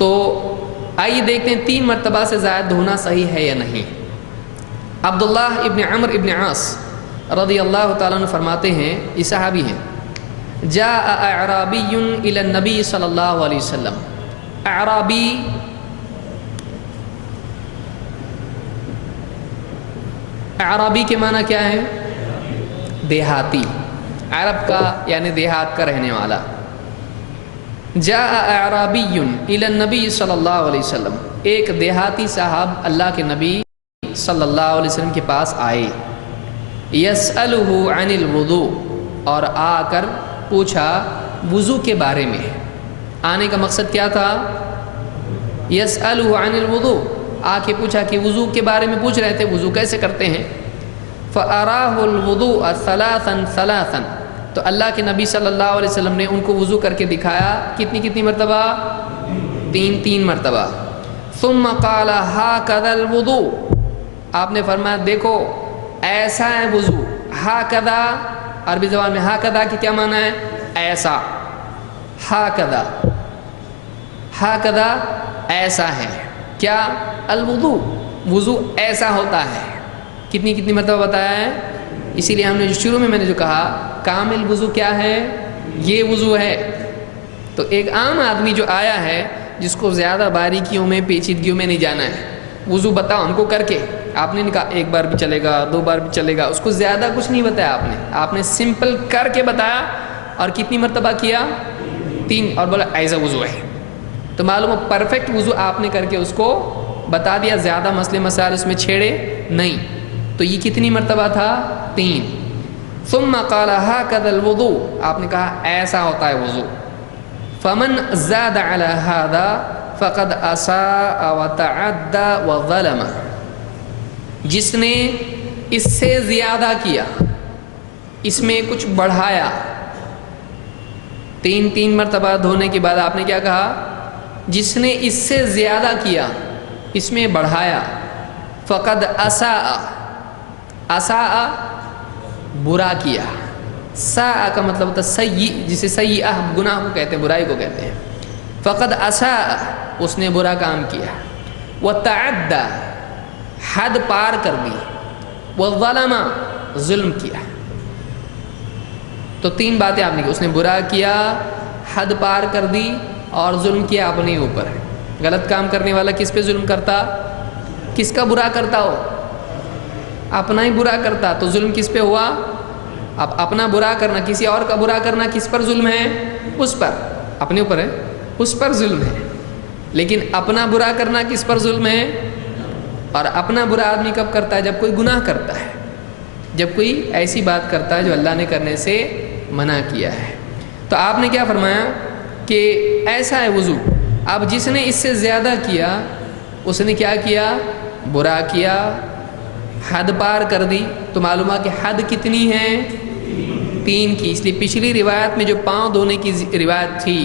تو آئیے دیکھتے ہیں 3 مرتبہ سے زائد دھونا صحیح ہے یا نہیں۔ عبداللہ ابن عمرو ابن عاص رضی اللہ تعالیٰ عنہ فرماتے ہیں، یہ صحابی ہیں، جاء اعرابی الی النبی صلی اللہ علیہ وسلم۔ اعرابی کے معنی کیا ہے؟ دیہاتی، عرب کا یعنی دیہات کا رہنے والا۔ جاء اعرابی الی النبی صلی اللہ علیہ وسلم، ایک دیہاتی صاحب اللہ کے نبی صلی اللہ علیہ وسلم کے پاس آئے، یسألہ عن الوضوء، اور آ کر پوچھا وضو کے بارے میں۔ آنے کا مقصد کیا تھا؟ یسألہ عن الوضوء، آ کے پوچھا کہ وضو کے بارے میں پوچھ رہے تھے، وضو کیسے کرتے ہیں۔ فَأَرَاهُ الْوُضُوءَ ثَلَاثًا ثَلَاثًا، تو اللہ کے نبی صلی اللہ علیہ وسلم نے ان کو وضو کر کے دکھایا، کتنی مرتبہ؟ 3 مرتبہ۔ ثم قال هَكَذَا الْوُضُوء، آپ نے فرمایا دیکھو ایسا ہے وضو۔ ہاکذا عربی زبان میں ہاکذا کی کیا معنی ہے؟ ایسا۔ ہاکذا، ہاکذا ایسا ہے کیا؟ الوضو، وضو ایسا ہوتا ہے۔ کتنی مرتبہ بتایا ہے؟ اسی لیے ہم نے شروع میں جو کہا کامل وضو کیا ہے؟ یہ وضو ہے۔ تو ایک عام آدمی جو آیا ہے جس کو زیادہ باریکیوں میں پیچیدگیوں میں نہیں جانا ہے، وضو بتاؤ ہم کو کر کے، آپ نے کہا 1 بار بھی چلے گا، 2 بار بھی چلے گا، اس کو زیادہ کچھ نہیں بتایا آپ نے سمپل کر کے بتایا۔ اور کتنی مرتبہ کیا؟ 3، اور بولا ایسا وضو ہے۔ تو معلوم پرفیکٹ وضو آپ نے کر کے اس کو بتا دیا، زیادہ مسئلے مسائل اس میں چھیڑے نہیں۔ تو یہ کتنی مرتبہ تھا؟ 3۔ ثم قال هكذا الوضوء، آپ نے کہا ایسا ہوتا ہے وضو۔ فمن زاد على هذا فقد اساء وتعدى وظلم، جس نے اس سے زیادہ کیا، اس میں کچھ بڑھایا۔ 3 مرتبہ دھونے کے بعد آپ نے کیا کہا؟ جس نے اس سے زیادہ کیا، اس میں بڑھایا، فقد اساء، اساء برا کیا، ساء کا مطلب ہوتا ہے سیئ، جسے سیئہ گناہ کو کہتے ہیں، برائی کو کہتے ہیں۔ فقد اساء، اس نے برا کام کیا، وتعدى، حد پار کر دی، وظلم، ظلم کیا۔ تو 3 باتیں آپ نے کی، اس نے برا کیا، حد پار کر دی، اور ظلم کیا اپنے اوپر۔ غلط کام کرنے والا کس پہ ظلم کرتا؟ کس کا برا کرتا ہو؟ اپنا ہی برا کرتا، تو ظلم کس پہ ہوا؟ اب اپنا برا کرنا، کسی اور کا برا کرنا کس پر ظلم ہے؟ اس پر، اپنے اوپر ہے، اس پر ظلم ہے۔ لیکن اپنا برا کرنا کس پر ظلم ہے؟ اور اپنا برا آدمی کب کرتا ہے؟ جب کوئی گناہ کرتا ہے، جب کوئی ایسی بات کرتا ہے جو اللہ نے کرنے سے منع کیا ہے۔ تو آپ نے کیا فرمایا کہ ایسا ہے وضو۔ اب جس نے اس سے زیادہ کیا، اس نے کیا کیا؟ برا کیا، حد پار کر دی۔ تو معلوم ہے کہ حد کتنی ہے؟ 3 کی۔ اس لیے پچھلی روایت میں جو پاؤں دھونے کی روایت تھی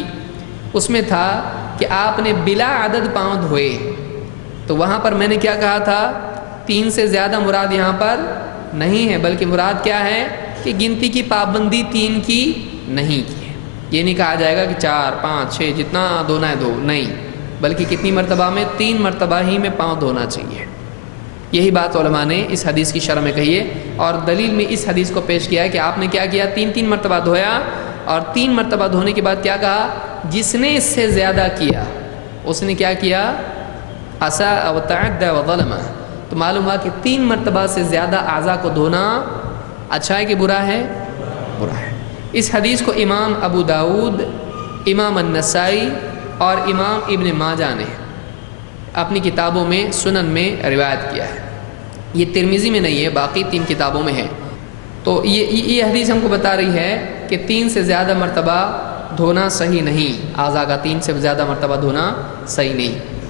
اس میں تھا کہ آپ نے بلا عدد پاؤں دھوئے، تو وہاں پر میں نے کیا کہا تھا؟ 3 سے زیادہ مراد یہاں پر نہیں ہے، بلکہ مراد کیا ہے کہ گنتی کی پابندی 3 کی نہیں کی ہے۔ یہ نہیں کہا جائے گا کہ 4، 5، 6 جتنا دھونا ہے دھو، نہیں، بلکہ کتنی مرتبہ میں؟ 3 مرتبہ ہی میں پاؤں دھونا چاہیے۔ یہی بات علماء نے اس حدیث کی شرح میں کہی ہے، اور دلیل میں اس حدیث کو پیش کیا ہے کہ آپ نے کیا کیا؟ 3 مرتبہ دھویا، اور 3 مرتبہ دھونے کے بعد کیا کہا؟ جس نے اس سے زیادہ کیا اس نے کیا کیا؟ اساء وتعدى وظلم۔ تو معلوم ہوا کہ 3 مرتبہ سے زیادہ اعضاء کو دھونا اچھا ہے کہ برا ہے؟ برا ہے۔ اس حدیث کو امام ابو داود، امام النسائی اور امام ابن ماجہ نے اپنی کتابوں میں سنن میں روایت کیا ہے۔ یہ ترمذی میں نہیں ہے، باقی 3 کتابوں میں ہے۔ تو یہ حدیث ہم کو بتا رہی ہے کہ 3 سے زیادہ مرتبہ دھونا صحیح نہیں، اعضاء کا 3 سے زیادہ مرتبہ دھونا صحیح نہیں۔